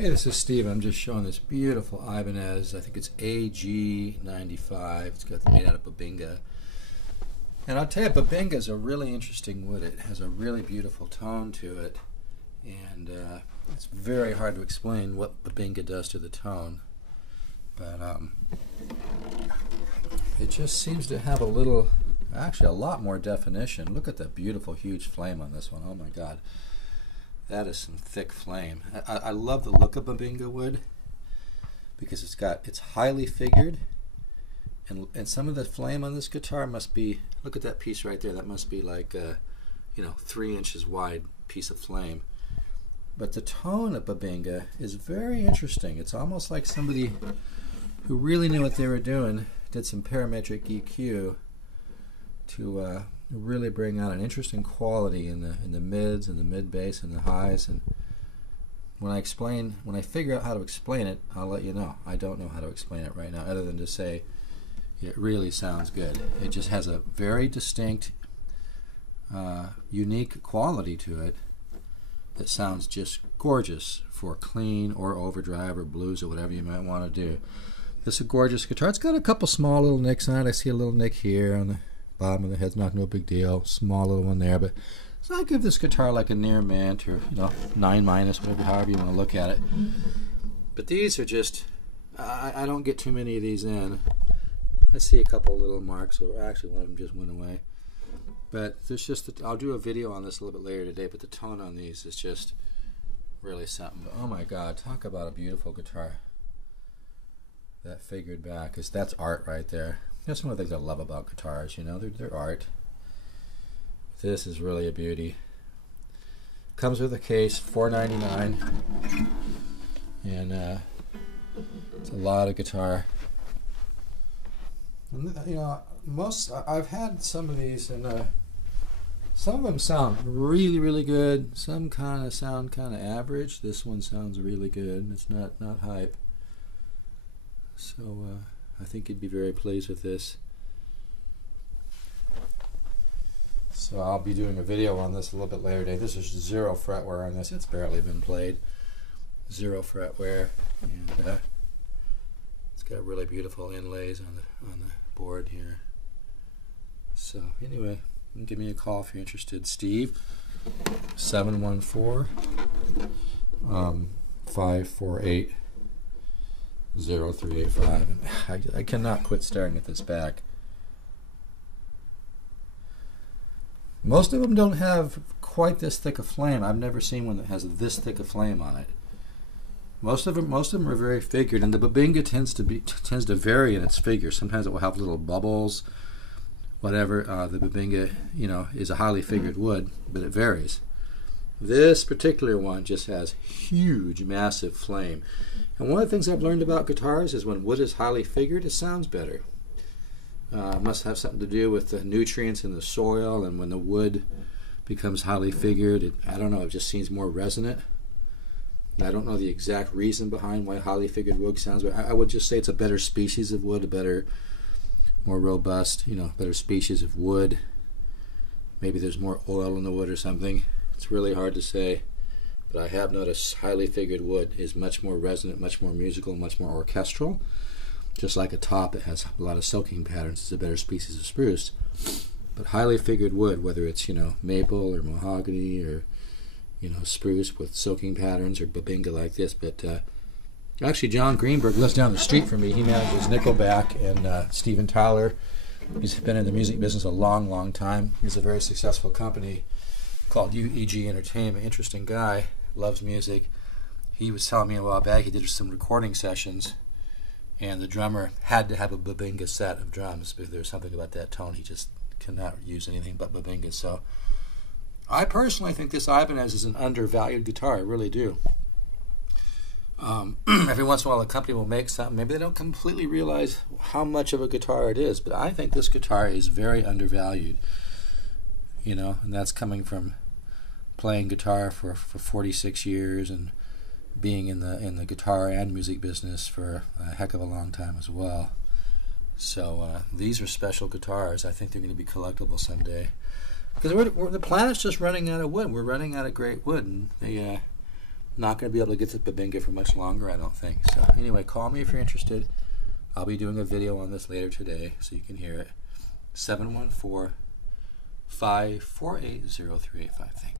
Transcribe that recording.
Hey, this is Steve. I'm just showing this beautiful Ibanez. I think it's AG95. It's made out of Bubinga. And I'll tell you, Bubinga is a really interesting wood. It has a really beautiful tone to it. And it's very hard to explain what Bubinga does to the tone. But it just seems to have actually a lot more definition. Look at that beautiful, huge flame on this one. Oh my God. That is some thick flame. I love the look of Bubinga wood because it's highly figured, and some of the flame on this guitar must be, look at that piece right there, that must be like a 3 inches wide piece of flame. But the tone of Bubinga is very interesting. It's almost like somebody who really knew what they were doing did some parametric EQ to really bring out an interesting quality in the mids and the mid bass and the highs. And when I figure out how to explain it, I'll let you know. I don't know how to explain it right now, other than to say it really sounds good. It just has a very distinct, unique quality to it that sounds just gorgeous for clean or overdrive or blues or whatever you might want to do. This is a gorgeous guitar. It's got a couple small little nicks on it. I see a little nick here on the bottom of the head's no big deal, small little one there, but so I give this guitar like a near mint or 9 minus, whatever, however you want to look at it. But these are just, I don't get too many of these in. I see a couple little marks, or actually one of them just went away. But there's just, I'll do a video on this a little bit later today, but the tone on these is just really something. But oh my God, talk about a beautiful guitar. That figured back, that's art right there. That's one of the things I love about guitars, they're art. This is really a beauty. Comes with a case, $4.99, and it's a lot of guitar. And, I've had some of these, and some of them sound really, really good. Some kind of sound kind of average. This one sounds really good. It's not hype. So I think you'd be very pleased with this. So I'll be doing a video on this a little bit later today. This is 0 fretwear on this. It's barely been played. 0 fretwear, and it's got really beautiful inlays on the board here. So anyway, you can give me a call if you're interested. Steve, 714 548 0385. I cannot quit staring at this back. Most of them don't have quite this thick a flame. I've never seen one that has this thick a flame on it. Most of them are very figured, and the Bubinga tends to vary in its figure. Sometimes it will have little bubbles, whatever. The Bubinga, is a highly figured wood, but it varies. This particular one just has huge, massive flame. And one of the things I've learned about guitars is when wood is highly figured, it sounds better. It must have something to do with the nutrients in the soil, and when the wood becomes highly figured, I don't know, it just seems more resonant. I don't know the exact reason behind why highly figured wood sounds better. I would just say it's a better species of wood, a better, more robust, better species of wood. Maybe there's more oil in the wood or something. It's really hard to say, but I have noticed highly figured wood is much more resonant, much more musical, much more orchestral. Just like a top that has a lot of soaking patterns, it's a better species of spruce. But highly figured wood, whether it's maple or mahogany or spruce with soaking patterns, or Bubinga like this, but actually John Greenberg lives down the street from me. He manages Nickelback and Steven Tyler. He's been in the music business a long time. He's a very successful company called UEG Entertainment. Interesting guy, loves music. He was telling me a while back he did some recording sessions, and the drummer had to have a Bubinga set of drums because there's something about that tone. He just cannot use anything but Bubinga. So I personally think this Ibanez is an undervalued guitar. I really do. Every once in a while a company will make something. Maybe they don't completely realize how much of a guitar it is, but I think this guitar is very undervalued. And that's coming from playing guitar for 46 years and being in the guitar and music business for a heck of a long time as well. So these are special guitars. I think they're going to be collectible someday. Because the planet's just running out of wood. We're running out of great wood, and Not going to be able to get the Bubinga for much longer, I don't think. So anyway, call me if you're interested. I'll be doing a video on this later today so you can hear it. 714-548-0385. Thanks.